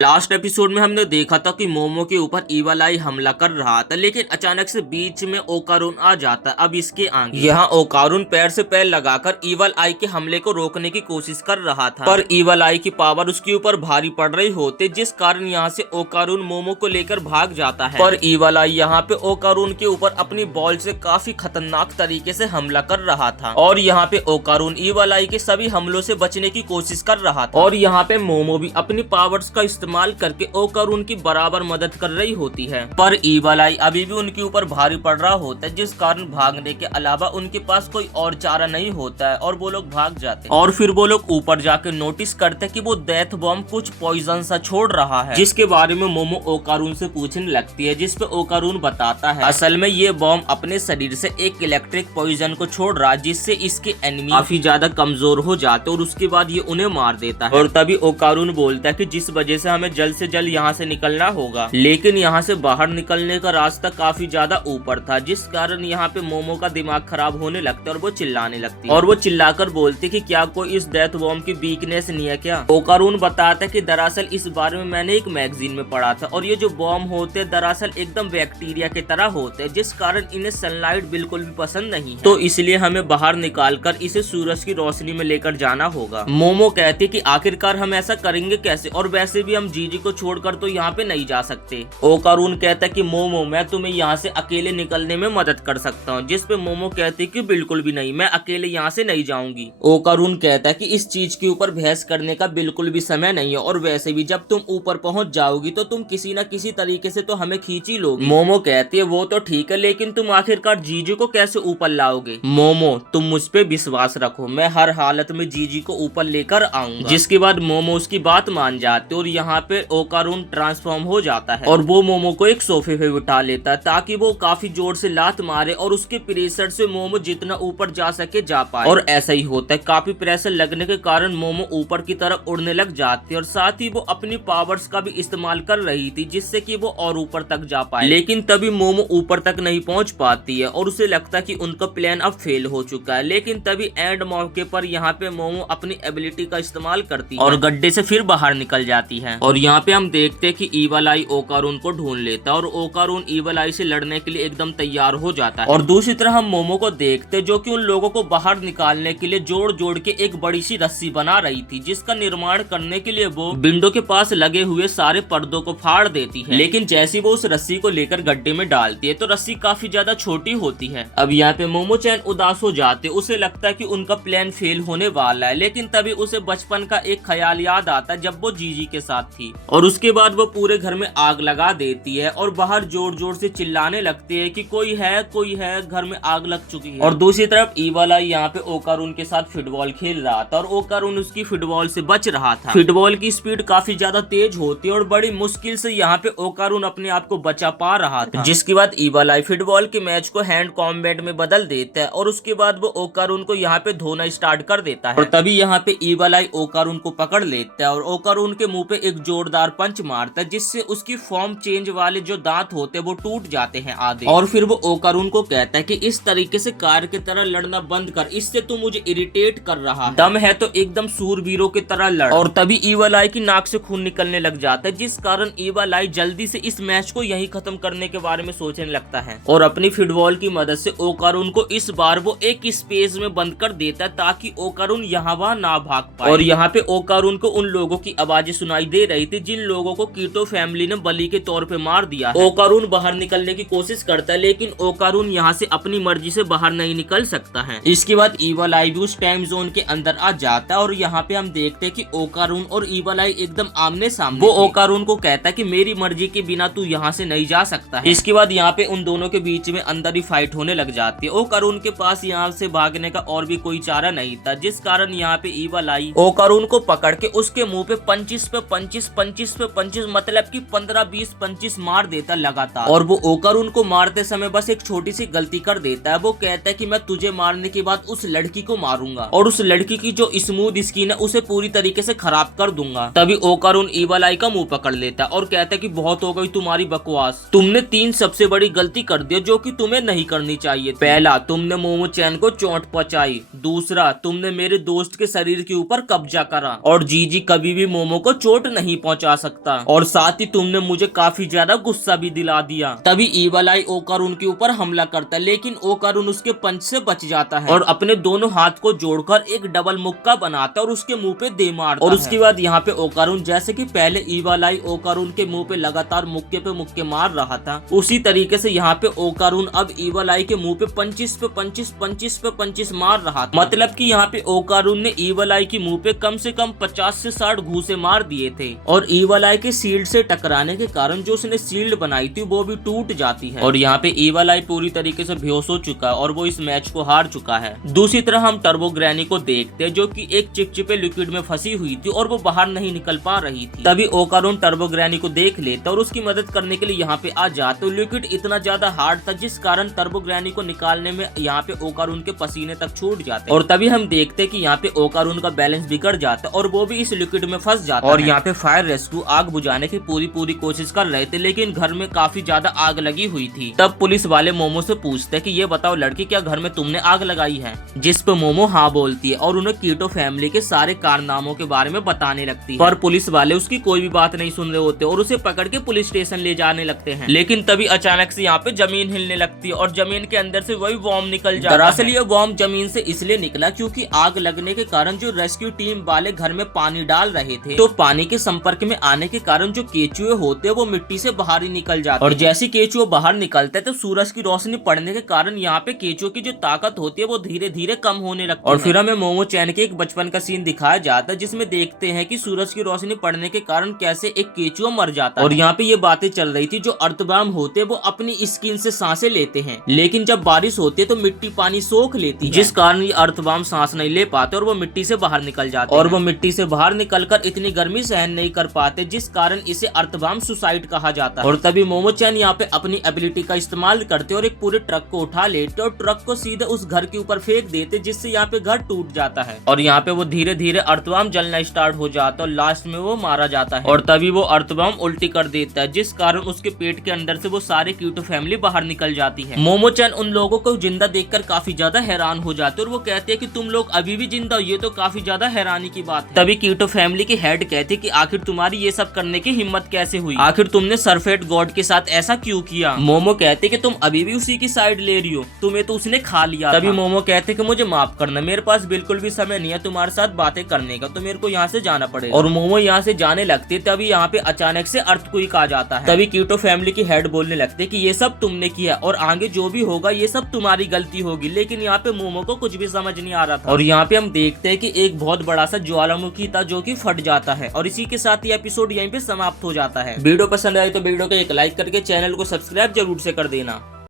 Last episode में हमने देखा था कि मोमो के ऊपर ईवल आई हमला कर रहा था, लेकिन अचानक से बीच में ओकारुन आ जाता है। अब इसके आगे यहाँ ओकारुन पैर से पैर लगाकर ईवल आई के हमले को रोकने की कोशिश कर रहा था, पर ईवल आई की पावर उसके ऊपर भारी पड़ रही होती, जिस कारण यहाँ से ओकारुन मोमो को लेकर भाग जाता है। पर ईवल आई यहाँ पे ओकारुन के ऊपर अपनी बॉल से काफी खतरनाक तरीके से हमला कर रहा था, और यहाँ पे ओकारुन ईवल आई के सभी हमलों से बचने की कोशिश कर रहा था। और यहाँ पे मोमो भी अपनी पावर्स का इस्तेमाल करके ओकारुन की बराबर मदद कर रही होती है, पर ईवल आई अभी भी उनके ऊपर भारी पड़ रहा होता है, जिस कारण भागने के अलावा उनके पास कोई और चारा नहीं होता है और वो लोग भाग जाते हैं। और फिर वो लोग ऊपर जाके नोटिस करते हैं कि वो डेथ बॉम्ब कुछ पॉइजन सा छोड़ रहा है, जिसके बारे में मोमो ओकारुन से पूछने लगती है, जिसपे ओकारुन बताता है असल में ये बॉम्ब अपने शरीर से एक इलेक्ट्रिक पॉइजन को छोड़ रहा है, जिससे इसके एनिमी काफी ज्यादा कमजोर हो जाते और उसके बाद ये उन्हें मार देता है। और तभी ओकारुन बोलता है कि जिस वजह से हमें जल्द से जल्द यहाँ से निकलना होगा, लेकिन यहाँ से बाहर निकलने का रास्ता काफी ज्यादा ऊपर था, जिस कारण यहाँ पे मोमो का दिमाग खराब होने लगता है और वो चिल्लाने लगती है। और वो चिल्लाकर बोलती कि क्या कोई इस डेथ बॉम्ब की वीकनेस नहीं है क्या। ओकारुन बताता है कि दरअसल इस बारे में मैंने एक मैगजीन में पढ़ा था, और ये जो बॉम्ब होते हैं दरअसल एकदम बैक्टीरिया की तरह होते हैं, जिस कारण इन्हें सनलाइट बिल्कुल भी पसंद नहीं है, तो इसलिए हमें बाहर निकाल कर इसे सूरज की रोशनी में लेकर जाना होगा। मोमो कहती है कि आखिरकार हम ऐसा करेंगे कैसे, और वैसे भी हम जीजी को छोड़कर तो यहाँ पे नहीं जा सकते। ओकारुन कहता है कि मोमो मैं तुम्हें यहाँ से अकेले निकलने में मदद कर सकता हूँ, जिस पे मोमो कहती है कि बिल्कुल भी नहीं, मैं अकेले यहाँ से नहीं जाऊंगी। ओकारुन कहता है कि इस चीज के ऊपर बहस करने का बिल्कुल भी समय नहीं है, और वैसे भी जब तुम ऊपर पहुंच जाओगी तो तुम किसी न किसी तरीके से तो हमें खींच ही लोगी। मोमो कहती है वो तो ठीक है, लेकिन तुम आखिरकार जीजी को कैसे ऊपर लाओगे। मोमो तुम मुझ पे विश्वास रखो, मैं हर हालत में जीजी को ऊपर लेकर आऊंगा। जिसके बाद मोमो उसकी बात मान जाते और यहाँ पे ओकारुन ट्रांसफॉर्म हो जाता है, और वो मोमो को एक सोफे पे बिठा लेता है ताकि वो काफी जोर से लात मारे और उसके प्रेशर से मोमो जितना ऊपर जा सके जा पाए। और ऐसा ही होता है, काफी प्रेशर लगने के कारण मोमो ऊपर की तरफ उड़ने लग जाती है, और साथ ही वो अपनी पावर्स का भी इस्तेमाल कर रही थी, जिससे कि वो और ऊपर तक जा पाए। लेकिन तभी मोमो ऊपर तक नहीं पहुंच पाती है, और उसे लगता है कि उनका प्लान अब फेल हो चुका है। लेकिन तभी एंड मौके पर यहाँ पे मोमो अपनी एबिलिटी का इस्तेमाल करती है और गड्ढे से फिर बाहर निकल जाती है। और यहाँ पे हम देखते हैं कि ईवल आई ओकारुन को ढूंढ लेता है, और ओकारुन ईवल आई से लड़ने के लिए एकदम तैयार हो जाता है। और दूसरी तरफ हम मोमो को देखते हैं, जो कि उन लोगों को बाहर निकालने के लिए जोड़ जोड़ के एक बड़ी सी रस्सी बना रही थी, जिसका निर्माण करने के लिए वो विंडो के पास लगे हुए सारे पर्दों को फाड़ देती है। लेकिन जैसे वो उस रस्सी को लेकर गड्ढे में डालती है तो रस्सी काफी ज्यादा छोटी होती है। अब यहाँ पे मोमो चैन उदास हो जाते, उसे लगता है कि उनका प्लान फेल होने वाला है। लेकिन तभी उसे बचपन का एक ख्याल याद आता है, जब वो जीजी के साथ थी, और उसके बाद वो पूरे घर में आग लगा देती है और बाहर जोर जोर से चिल्लाने लगती है कि कोई है, घर में आग लग चुकी है। और दूसरी तरफ ईवल आई यहाँ पे ओकारुन के साथ फुटबॉल खेल रहा था, और ओकारुन उसकी फुटबॉल से बच रहा था। फुटबॉल की स्पीड काफी ज्यादा तेज होती है, और बड़ी मुश्किल से यहाँ पे ओकारुन अपने आप को बचा पा रहा था। जिसके बाद ईवल आई फुटबॉल के मैच को हैंड कॉम्बैट में बदल देता है, और उसके बाद वो ओकारुन को यहाँ पे धोना स्टार्ट कर देता है। और तभी यहाँ पे ईवल आई ओकारुन को पकड़ लेता है, और ओकारुन के मुंह पे एक जोरदार पंच मारता है, जिससे उसकी फॉर्म चेंज वाले जो दांत होते हैं वो टूट जाते हैं आधे। और फिर वो ओकारुन को कहता है कि इस तरीके से कार की तरह लड़ना बंद कर, इससे तू मुझे इरिटेट कर रहा है, दम है तो एकदम सूरवीरों की तरह लड़। और तभी ईवल आई की नाक से खून निकलने लग जाता है, जिस कारण ईवल आई जल्दी से इस मैच को यही खत्म करने के बारे में सोचने लगता है, और अपनी फुटबॉल की मदद से ओकारुन को इस बार वो एक स्पेस में बंद कर देता है, ताकि ओकारुन यहाँ वहाँ ना भाग पाए। और यहाँ पे ओकारुन को उन लोगों की आवाजें सुनाई दे रही थी जिन लोगों को कीटो फैमिली ने बलि के तौर पे मार दिया है। ओकारुन बाहर निकलने की कोशिश करता है, लेकिन ओकारुन यहाँ से अपनी मर्जी से बाहर नहीं निकल सकता है। इसके बाद ईवल आई भी उस टाइम जोन के अंदर आ जाता है, और यहाँ पे हम देखते हैं कि ओकारुन और ईवल आई एकदम आमने सामने। वो ओकारुन को कहता है कि मेरी मर्जी के बिना तू यहाँ से नहीं जा सकता है। इसके बाद यहाँ पे उन दोनों के बीच में अंदर ही फाइट होने लग जाती है। ओकारुन के पास यहाँ से भागने का और भी कोई चारा नहीं था, जिस कारण यहाँ पे ईवल आई ओकारुन को पकड़ के उसके मुंह पे 25 मतलब कि 15-20 पंचिस मार देता लगातार। और वो ओकारुन को मारते समय बस एक छोटी सी गलती कर देता है। वो कहता है कि मैं तुझे मारने के बाद उस लड़की को मारूंगा, और उस लड़की की जो स्मूथ स्किन है उसे पूरी तरीके से खराब कर दूंगा। तभी ओकारुन ईवल आई का मुंह पकड़ लेता है और कहता है कि बहुत हो गई तुम्हारी बकवास, तुमने 3 सबसे बड़ी गलती कर दी जो कि तुम्हें नहीं करनी चाहिए। पहला, तुमने मोमो चैन को चोट पहुंचाई। दूसरा, तुमने मेरे दोस्त के शरीर के ऊपर कब्जा करा। और जीजी कभी भी मोमो को चोट नहीं नहीं पहुंचा सकता और साथ ही तुमने मुझे काफी ज्यादा गुस्सा भी दिला दिया। तभी ईवल आई ओकारून के ऊपर हमला करता है, लेकिन ओकारून उसके पंच से बच जाता है और अपने दोनों हाथ को जोड़कर एक डबल मुक्का बनाता है और उसके मुंह पे दे मारता है। और उसके बाद यहाँ पे ओकारून जैसे कि पहले ईवल आई ओकारून के मुंह पे लगातार मुक्के पे मुक्के मार रहा था, उसी तरीके से यहाँ पे ओकारून अब ईवल आई के मुंह पे 25 मार रहा था। मतलब कि यहाँ पे ओकारून ने ईवल आई की मुंह पे कम से कम 50 से 60 घूंसे मार दिए थे और ईवल आई के शील्ड से टकराने के कारण जो उसने शील्ड बनाई थी वो भी टूट जाती है और यहाँ पे ईवल आई पूरी तरीके से बेहोश हो चुका है और वो इस मैच को हार चुका है। दूसरी तरफ हम टर्बो ग्रैनी को देखते हैं जो कि एक चिपचिपे लिक्विड में फंसी हुई थी और वो बाहर नहीं निकल पा रही थी। तभी ओकारून टर्बो ग्रैनी को देख लेता और उसकी मदद करने के लिए यहाँ पे आ जाता। तो लिक्विड इतना ज्यादा हार्ड था जिस कारण टर्बो ग्रैनी को निकालने में यहाँ पे ओकारून के पसीने तक छूट जाते और तभी हम देखते कि यहाँ पे ओकारून का बैलेंस बिगड़ जाता है और वो भी इस लिक्विड में फंस जाता और यहाँ पे फायर रेस्क्यू आग बुझाने की पूरी कोशिश कर रहे थे, लेकिन घर में काफी ज्यादा आग लगी हुई थी। तब पुलिस वाले मोमो से पूछते हैं कि ये बताओ लड़की, क्या घर में तुमने आग लगाई है? जिस पे मोमो हाँ बोलती है और उन्हें कीटो फैमिली के सारे कारनामों के बारे में बताने लगती है, पर पुलिस वाले उसकी कोई भी बात नहीं सुन रहे होते और उसे पकड़ के पुलिस स्टेशन ले जाने लगते हैं। लेकिन तभी अचानक से यहाँ पे जमीन हिलने लगती है और जमीन के अंदर से वही बॉम्ब निकल जाता है। दरअसल ये बॉम्ब जमीन से इसलिए निकला क्योंकि आग लगने के कारण जो रेस्क्यू टीम वाले घर में पानी डाल रहे थे, तो पानी के संपर्क में आने के कारण जो केचुए होते हैं वो मिट्टी से बाहर ही निकल जाते और जैसे केचुए बाहर निकलते तो सूरज की रोशनी पड़ने के कारण यहाँ पे केचुए की जो ताकत होती है वो धीरे धीरे कम होने लगती है। और फिर हमें मोमो चैन के एक बचपन का सीन दिखाया जाता है जिसमें देखते हैं कि सूरज की रोशनी पड़ने के कारण कैसे एक केचुआ मर जाता है और यहाँ पे ये बातें चल रही थी। जो अर्थबाम होते हैं वो अपनी स्किन से सांसें लेते हैं, लेकिन जब बारिश होती है तो मिट्टी पानी सोख लेती है, जिस कारण ये अर्थबाम सांस नहीं ले पाते और वो मिट्टी से बाहर निकल जाते और वो मिट्टी से बाहर निकलकर इतनी गर्मी सहन नहीं कर पाते, जिस कारण इसे अर्थबाम सुसाइड कहा जाता है। और तभी मोमो चैन यहाँ पे अपनी एबिलिटी का इस्तेमाल करते और एक पूरे ट्रक को उठा लेते और ट्रक को सीधे उस घर के ऊपर फेंक देते, जिससे यहाँ पे घर टूट जाता है और यहाँ पे वो धीरे धीरे अर्थबाम जलना स्टार्ट हो जाता है और लास्ट में वो मारा जाता है। और तभी वो अर्थबाम उल्टी कर देता है, जिस कारण उसके पेट के अंदर से वो सारे कीटो फैमिली बाहर निकल जाती है। मोमो चैन उन लोगों को जिंदा देखकर काफी ज्यादा हैरान हो जाते और वो कहते हैं कि तुम लोग अभी भी जिंदा हो, ये तो काफी ज्यादा हैरानी की बात है। तभी कीटो फैमिली के हेड कहते कि आखिर तुम्हारी ये सब करने की हिम्मत कैसे हुई, आखिर तुमने सरफेट गॉड के साथ ऐसा क्यों किया? मोमो कहते कि तुम अभी भी उसी की साइड ले रही हो, तुम्हें तो उसने खा लिया। तभी मोमो कहते कि मुझे माफ करना, मेरे पास बिल्कुल भी समय नहीं है तुम्हारे साथ बातें करने का, तो मेरे को यहाँ से जाना पड़ेगा। और मोमो यहाँ से जाने लगते तभी यहाँ पे अचानक से अर्थक्वेक आ जाता है। तभी कीटो फैमिली की हेड बोलने लगते कि ये सब तुमने किया और आगे जो भी होगा ये सब तुम्हारी गलती होगी, लेकिन यहाँ पे मोमो को कुछ भी समझ नहीं आ रहा था। और यहाँ पे हम देखते हैं कि एक बहुत बड़ा सा ज्वालामुखी था जो कि फट जाता है और इसी के साथ ये एपिसोड यहीं पे समाप्त हो जाता है। वीडियो पसंद आए तो वीडियो को एक लाइक करके चैनल को सब्सक्राइब जरूर से कर देना।